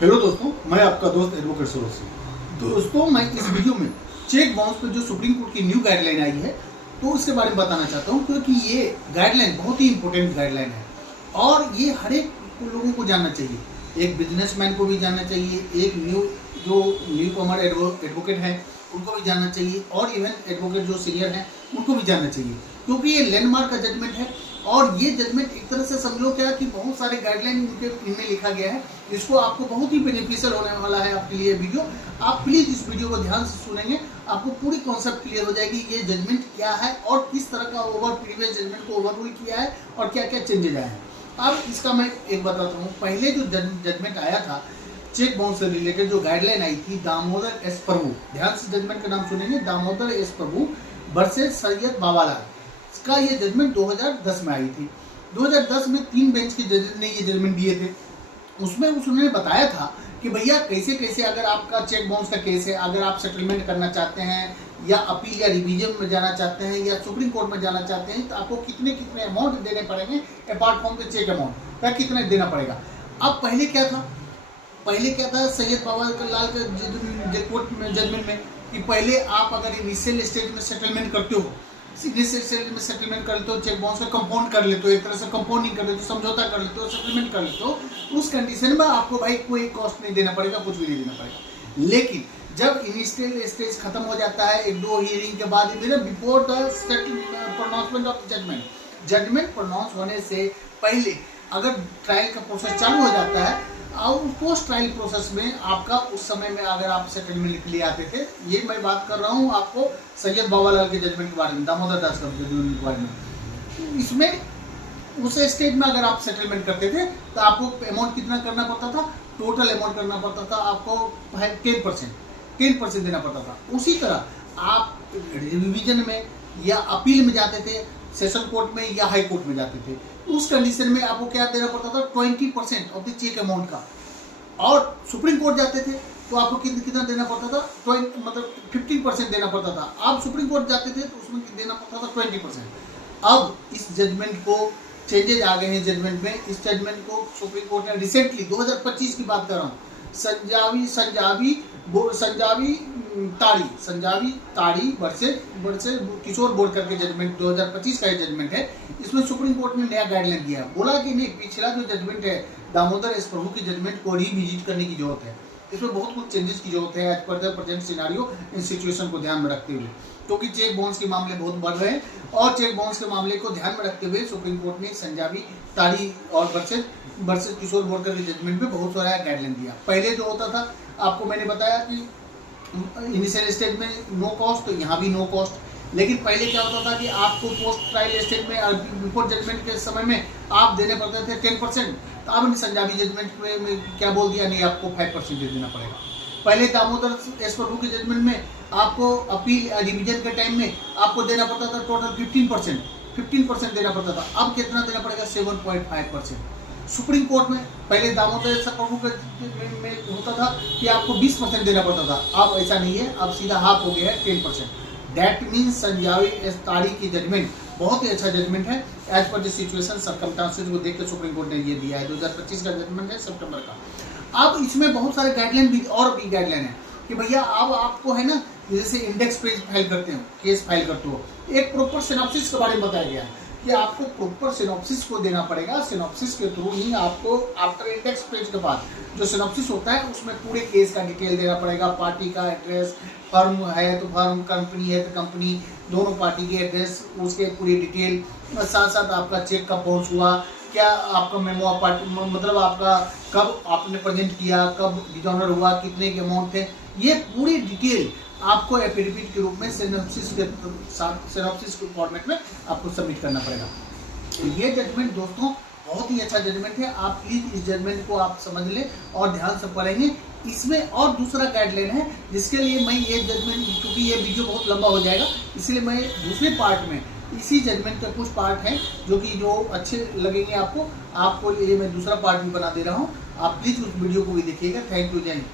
Hello दोस्तों, मैं आपका दोस्त एडवोकेट सरोज। दोस्तों, मैं इस वीडियो में चेक बाउंस पर जो सुप्रीम कोर्ट की न्यू गाइडलाइन आई है तो उसके बारे में बताना चाहता हूं, क्योंकि ये गाइडलाइन बहुत ही इंपॉर्टेंट गाइडलाइन है और ये हर एक लोगों को जानना चाहिए। एक बिजनेसमैन को भी जानना चाहिए, एक न्यू कॉमर एडवोकेट है उनको भी जानना चाहिए और इवन एडवोकेट जो सीनियर हैं उनको भी जानना चाहिए, क्योंकि ये लैंडमार्क का जजमेंट है। और ये जजमेंट एक तरह से समझो क्या कि बहुत सारे गाइडलाइन इनमें लिखा गया है। इसको आपको बहुत ही बेनिफिशियल होने वाला है आपके लिए वीडियो। आप प्लीज इस वीडियो को ध्यान से सुनेंगे, आपको पूरी कॉन्सेप्ट क्लियर हो जाएगी ये जजमेंट क्या है और किस तरह का प्रीवियस जजमेंट को ओवररूल किया है और क्या क्या चेंजेज आए हैं। अब इसका मैं एक बताता हूँ। पहले जो जजमेंट आया था चेक बाउंस से रिलेटेड, जो गाइडलाइन आई थी दामोदर एस प्रभु, ध्यान से जजमेंट का नाम सुनेंगे, दामोदर एस प्रभु वर्सेस सैयद बाबालाल, इसका ये जजमेंट 2010 में आई थी। 2010 में 3 बेंच के जजेस ने ये जजमेंट दिए थे। उसमें उन्होंने बताया था कि भैया कैसे कैसे अगर आपका चेक बाउंस का केस है, अगर आप सेटलमेंट करना चाहते हैं या अपील या रिवीजन में जाना चाहते हैं या सुप्रीम कोर्ट में जाना चाहते हैं, तो आपको कितने कितने अमाउंट देने पड़ेंगे apart from the cheque amount का, कितना देना पड़ेगा। अब पहले क्या था सैयद बाबालाल के कोर्ट में जजमेंट में कि पहले आप अगर इनिशियल स्टेज में सेटलमेंट करते हो, सेटलमेंट कर लेते हो, चेक बाउंस का कंपाउंड कर लेते हो, एक तरह से कंपाउंडिंग कर लेते हो, समझौता कर लेते हो, सेटलमेंट कर लेते हो, उस कंडीशन में आपको भाई कोई कॉस्ट नहीं देना पड़ेगा, कुछ भी नहीं देना पड़ेगा। लेकिन जब इनिशियल स्टेज खत्म हो जाता है, 1-2 हियरिंग के बाद before the pronouncement of judgement pronounce होने से पहले अगर ट्रायल का प्रोसेस चालू हो जाता है और पोस्ट ट्रायल प्रोसेस में आपका उस समय में अगर आप सेटलमेंट के लिए आते थे, ये मैं बात कर रहा हूँ आपको सैयद बाबालाल के जजमेंट के बारे में, दामोदर दास का जजमेंट के बारे में। इसमें उस स्टेज में अगर आप सेटलमेंट करते थे तो आपको अमाउंट कितना करना पड़ता था, टोटल अमाउंट करना पड़ता था आपको 10% देना पड़ता था। उसी तरह आप रिवीजन में या अपील में जाते थे, सेशन कोर्ट में या हाई कोर्ट में जाते थे, उस कंडीशन में आपको क्या देना पड़ता था, 20% ऑफ द चेक अमाउंट का। और सुप्रीम कोर्ट जाते थे तो आपको कितना देना पड़ता था, 15% देना पड़ता था। आप सुप्रीम कोर्ट जाते थे तो उसमें देना पड़ता था 20%। अब इस जजमेंट को चेंजेज आ गए हैं जजमेंट में। इस जजमेंट को सुप्रीम कोर्ट ने रिसेंटली 2025 की बात कर रहा हूँ, संजावी ताड़ी वर्सेस किशोर बोरकर के जजमेंट 2025 का जजमेंट है। इसमें सुप्रीम कोर्ट ने नया गाइडलाइन दिया, बोला कि नहीं, पिछला जो जजमेंट है दामोदर एस प्रभु की जजमेंट को रिविजिट करने की जरूरत है। इसमें बहुत कुछ चेंजेस की जरूरत है as per the present scenario, इन सिचुएशन को ध्यान में रखते हुए, क्योंकि चेक बाउंस के मामले बहुत बढ़ रहे हैं और चेक बाउंस के मामले को ध्यान में रखते हुए सुप्रीम कोर्ट ने संजावी ताड़ी और वर्सेस किशोर बोरकर के जजमेंट में बहुत सारा गाइडलाइन दिया। पहले जो होता था आपको मैंने बताया कि इनिशियल स्टेज में नो कॉस्ट, तो यहाँ भी नो कॉस्ट। लेकिन पहले क्या होता था कि आपको पोस्ट ट्रायल स्टेज में बिफोर जजमेंट के समय में आप देने पड़ते थे 10%, तो अब संजावी जजमेंट में क्या बोल दिया, नहीं, आपको 5% दे देना पड़ेगा। पहले दामोदर एस प्रभु के जजमेंट में आपको अपील रिवीजन के टाइम में आपको देना पड़ता था टोटल 15% देना पड़ता था। अब कितना देना पड़ेगा, 7.5%। सुप्रीम कोर्ट में पहले दामोदर एस प्रभु में होता था कि आपको 20% देना पड़ता था, अब ऐसा नहीं है, अब सीधा हाफ हो गया है 10%। दैट मीन्स संजावी एस ताड़ी की जजमेंट बहुत ही अच्छा जजमेंट है। As per the situation circumstances को देख के सुप्रीम कोर्ट ने ये दिया है। 2025 का जजमेंट है, सितंबर का। अब इसमें बहुत सारे गाइडलाइन भी और भी गाइडलाइन है कि भैया अब आपको है ना, जैसे इंडेक्स पेज फाइल करते हो, केस फाइल करते हो, एक प्रॉपर सिनॉप्सिस के बारे में बताया गया है कि आपको प्रॉपर सिनॉप्सिस को देना पड़ेगा। सिनॉप्सिस के थ्रू ही आपको आफ्टर इंडेक्स पेज के बाद जो सिनॉप्सिस होता है उसमें पूरे केस का डिटेल देना पड़ेगा, पार्टी का एड्रेस, फर्म है तो फर्म, कंपनी है तो कंपनी, दोनों पार्टी के एड्रेस, उसके पूरी डिटेल, साथ साथ आपका चेक कब बाउंस हुआ, क्या आपका मेमो मतलब आपका कब आपने प्रेजेंट किया, कब डिजॉनर हुआ, कितने के अमाउंट थे, ये पूरी डिटेल आपको एफिडेविट के रूप में सिनॉप्सिस के फॉर्मेट में आपको सबमिट करना पड़ेगा। ये जजमेंट दोस्तों बहुत ही अच्छा जजमेंट है। आप प्लीज इस जजमेंट को आप समझ लें और ध्यान से पढ़ेंगे। इसमें और दूसरा गाइडलाइन है जिसके लिए मैं ये जजमेंट, क्योंकि ये वीडियो बहुत लंबा हो जाएगा, इसलिए मैं दूसरे पार्ट में इसी जजमेंट के कुछ पार्ट हैं जो अच्छे लगेंगे आपको ये मैं दूसरा पार्ट भी बना दे रहा हूँ। आप प्लीज उस वीडियो को भी देखिएगा। थैंक यू, जय हिंद।